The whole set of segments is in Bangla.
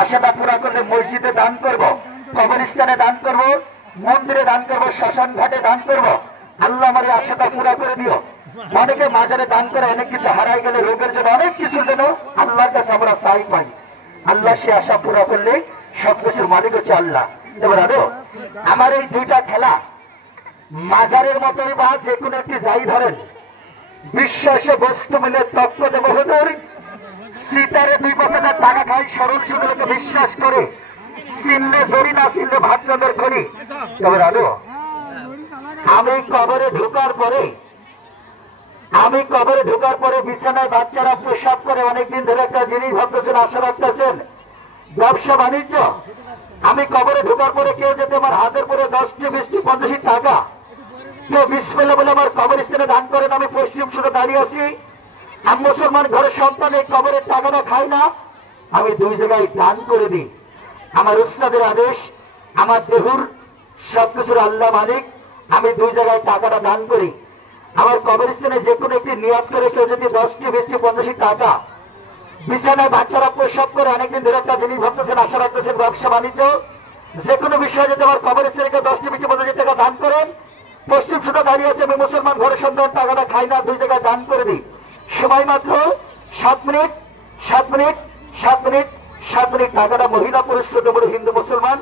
আশাটা পুরা করলে মসজিদে দান করব, কবরস্থানে দান করব, মন্দিরে দান করব, শ্মশান ঘাটে দান করব। আল্লাহ আমার এই আশাটা পুরা করে দিও। অনেকে মাজারে দান করে অনেক কিছু হারাই গেলে রোগের জন্য অনেক কিছুর জন্য আল্লাহর কাছে আমরা চাই পাই। আল্লাহ সে আশা পুরা করলে সবকিছুর মালিক হচ্ছে আল্লাহ। এবার আরো আমার এই দুইটা খেলা মাজারের মতোই বা যে কোনো একটি যাই ধরেন, বিশ্বাসে বস্তু মিলে তক্ক দেব হুজুর, সিটারে 2 বছরের টাকা খাই সরল সুদকে বিশ্বাস করে, চিনলে জরি না চিনলে ভাগ্যদের করি। এবার আরো আমি কবরে ঢোকার পরে বিছানায় বাচ্চারা প্রসাব করে অনেকদিন ধরে একটা জিনিস ভাবতেছেন, আশা রাখতেছেন ব্যবসা বাণিজ্য। আমি কবরে ঢোকার পরে কেউ যদি আমার হাতের পরে 10টি 20টি 50টি টাকা কেউ বিসমিল্লাহ বলে আমার কবরস্থানে দান করেন, আমি পশ্চিম শুনে দাঁড়িয়ে আছি। আমি মুসলমান ঘরের সন্তান, এই কবরের টাকাটা খাই না, আমি 2 জায়গায় দান করে দিই। আমার উস্তাদের আদেশ, আমার দেহুর সবকিছুর আল্লাহ মালিক, আমি 2 জায়গায় টাকাটা দান করি। আমার কবরস্থানে যে কোনো একটি নিয়ত করে কেউ যদি 10টি 20টি 50টি টাকা, বিছানায় বাচ্চারা প্রসব করে অনেকদিন ধরে একটা জিনিস ভাবতেছেন, আশা রাখতেছেন ব্যবসা বাণিজ্য, যে কোনো বিষয়ে যদি আমার কবরস্থানে 10টি 20টি 50টি টাকা দান করেন, পশ্চিম সুদা দাঁড়িয়ে আছে, আমি মুসলমান ঘরের সন্তান, টাকাটা খাই না, 2 জায়গায় দান করে দিই। সময় মাত্র 7 মিনিট, 7 মিনিট, 7 মিনিট, 7 মিনিট। টাকাটা মহিলা পুরুষ ছোট বড় হিন্দু মুসলমান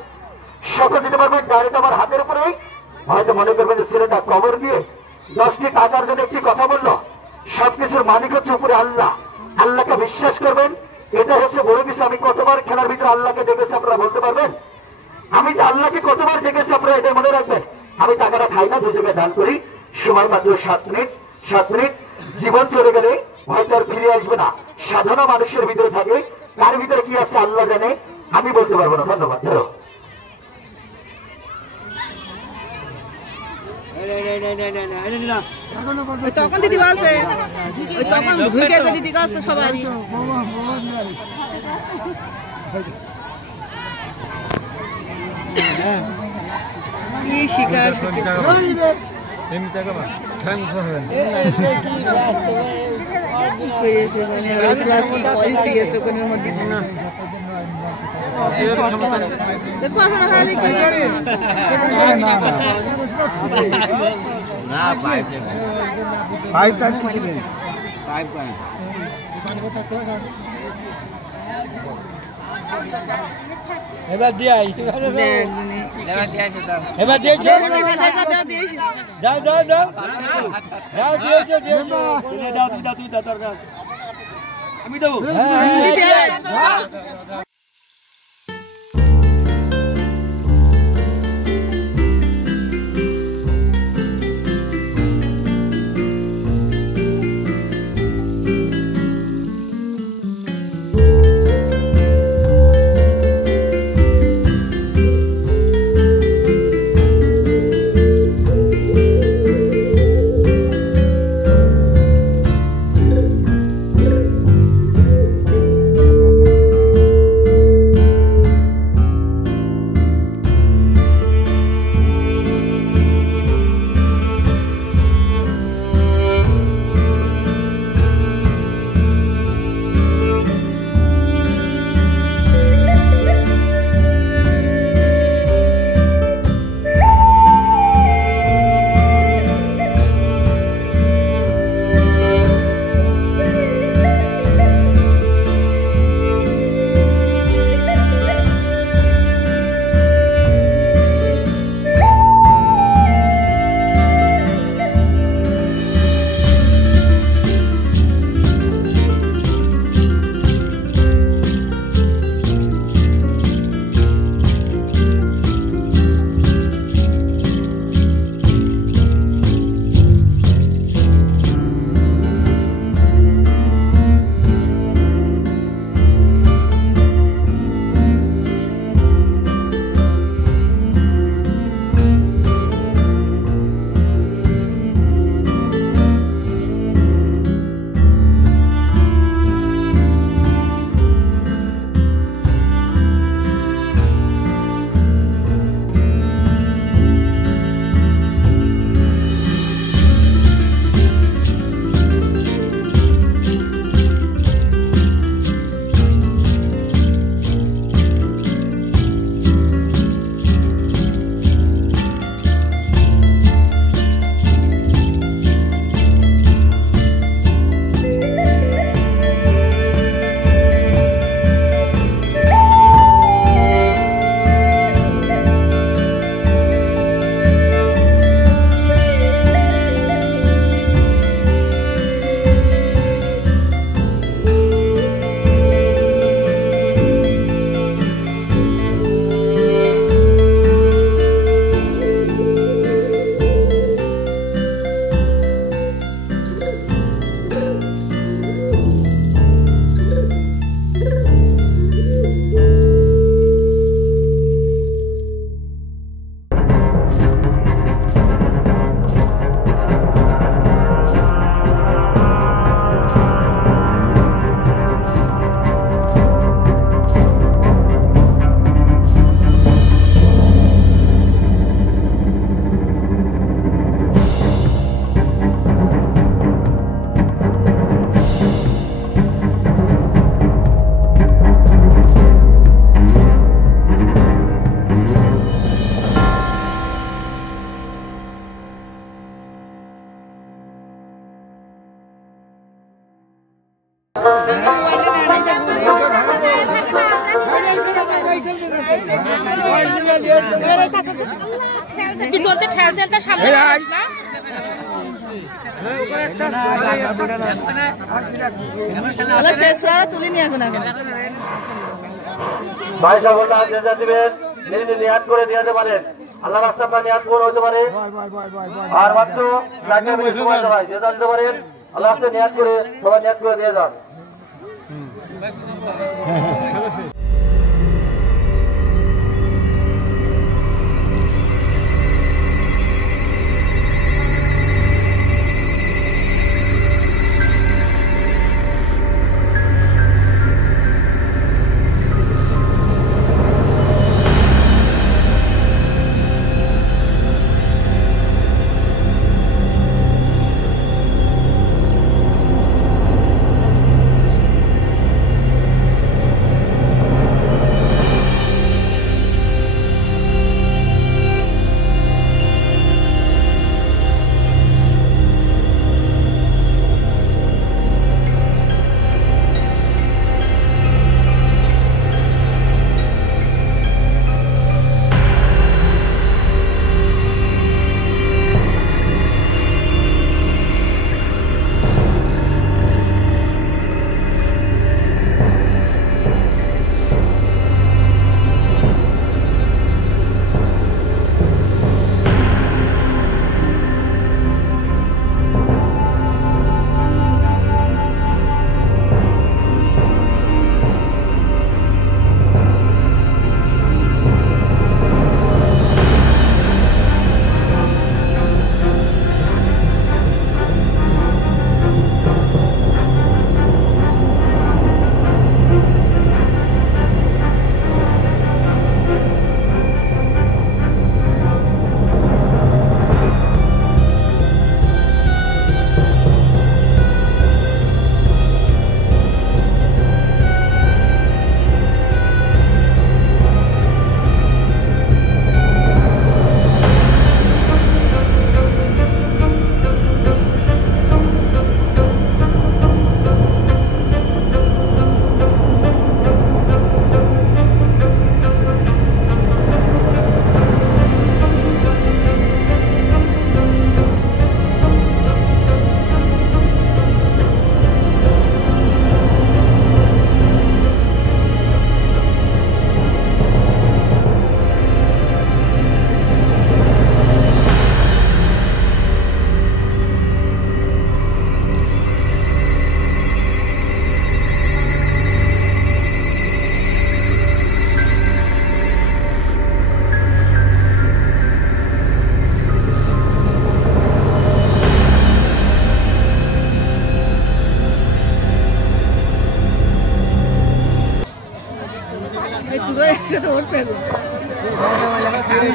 সকল দিতে পারবেন। ডাইরেক্ট আমার হাতের উপরেই হয়তো মনে করবেন যে ছেলেটা কবর দিয়ে 10টি টাকার জন্য একটি কথা বললো। সবকিছুর মালিক হচ্ছে উপরে আল্লাহ। আল্লাহকে বিশ্বাস করবেন, এটা হচ্ছে বড় কিছু। আমি কতবার খেলার ভিতরে আল্লাহকে দেখেছি আপনারা বলতে পারবেন? আমি যে আল্লাহকে কতবার দেখেছি আপনারা এটা মনে রাখবেন। আমি টাকাটা খাই না, 2 জায়গায় দান করি। সময় মাত্র 7 মিনিট, 7 মিনিট। জীবন চলে গেলে হয়তো আর ফিরে আসবে না। সাধারণ মানুষের ভিতরে থাকে, তার ভিতরে কি আছে আল্লাহ জানে, আমি বলতে পারবো না। ধন্যবাদ। ধরো তখন দিদি বলছে, তখন ঢুকে যে দিদি কাছে সবাই শিকার ওখানের মধ্যে দেখো এখন হালে কি না পাইপ এবার দিয়ে এবার দিয়েছে দাও দাও দাও দাও দিয়েছে দাও তুমি দাও দরকার আমি দেবো। পিছনতে ঠেল ঠেলতে সামনে আস না তাহলে শেষ করা তুলিনি এখন ভাই সকলটা যে দিবেন নিজে নিয়াত করে দিতে পারেন আল্লাহ রাস্তা আপনার নিয়াত করে হতে পারে আর মাত্র ভাই যে দিতে পারেন আল্লাহ রাস্তা নিয়াত করে সবাই নিয়াত করে দিয়ে যান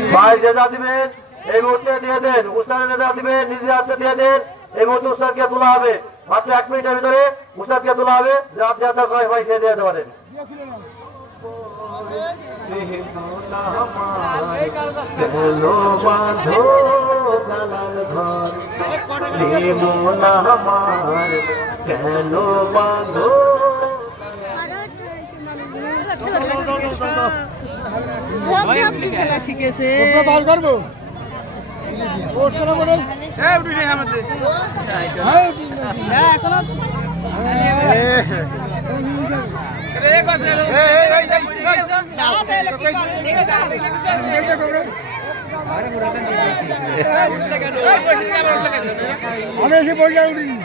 ভাই যে যা দিবেন এই মুহূর্তে দিয়ে দেন উস্তাদ যা দিবেন নিজের হাতে দিয়ে দেন এই মুহূর্তে উস্তাদকে তোলা হবে মাত্র 1 মিনিটের ভিতরে উস্তাদকে তোলা হবে যা যা ভাই খেয়ে দিয়ে পারেন খেলা শিখেছে এখনো আমি এসে পড়ে উঠিনি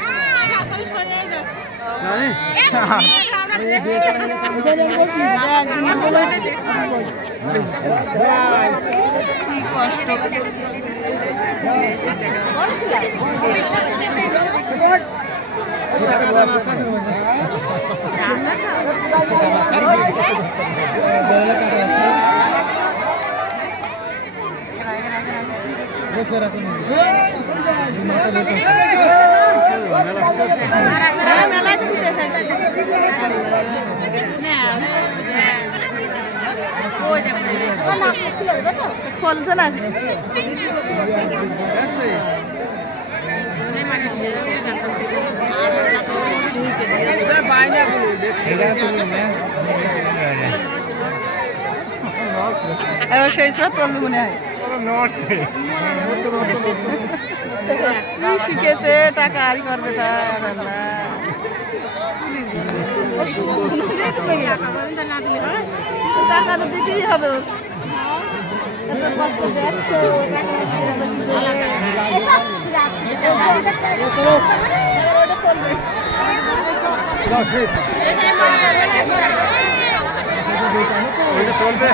ফলছে না এবার সেই সব তলবে মনে হয় কি শিখেছে টাকা আর করবে টাকা তো দিতেই হবে চলবে